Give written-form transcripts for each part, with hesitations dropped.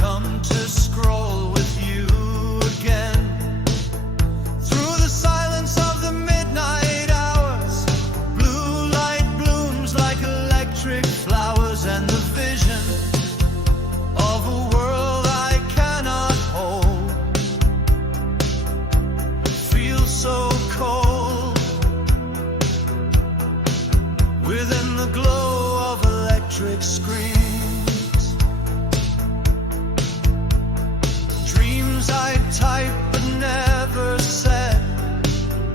come to scroll with you again through the silence of the midnight hours. Blue light blooms like electric flowers, and the vision of a world I cannot hold feels so cold within the glow of electric screens. Dreams I type but never said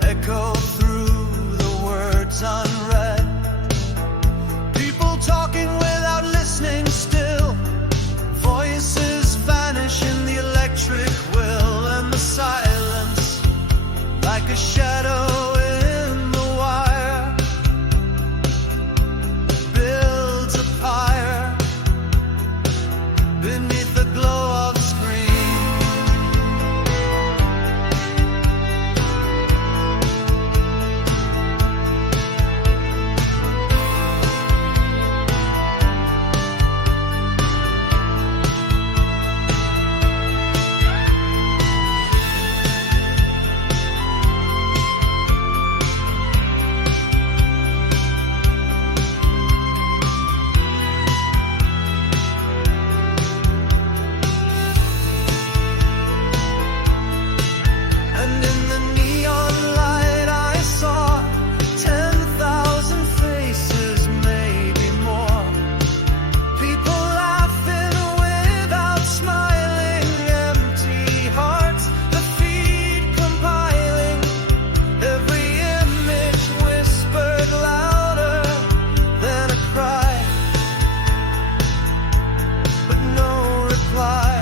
echo through the words unread. People talking without listening still. Voices vanish in the electric will, and the silence like a shadow in the wire builds a pyre beneath the glow of screen. And in the neon light I saw 10,000 faces, maybe more. People laughing without smiling, empty hearts, the feed compiling. Every image whispered louder than a cry, but no reply.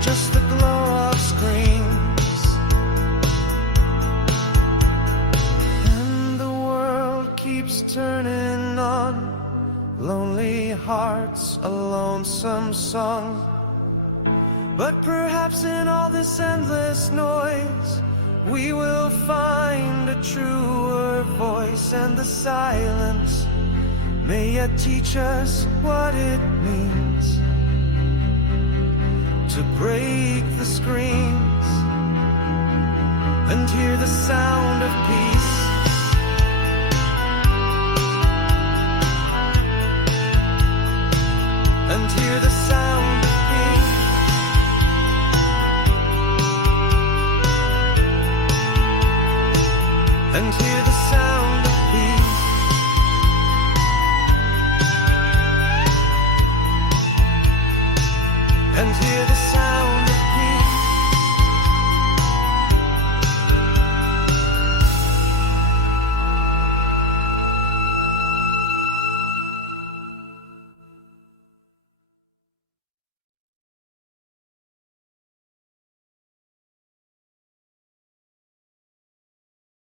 Just the glow of screens, and the world keeps turning on. Lonely hearts, a lonesome song. But perhaps in all this endless noise we will find a truer voice, and the silence may yet teach us what it means to break the screens and hear the sound of peace. And hear the sound of peace. And hear the sound of peace. And hear the sound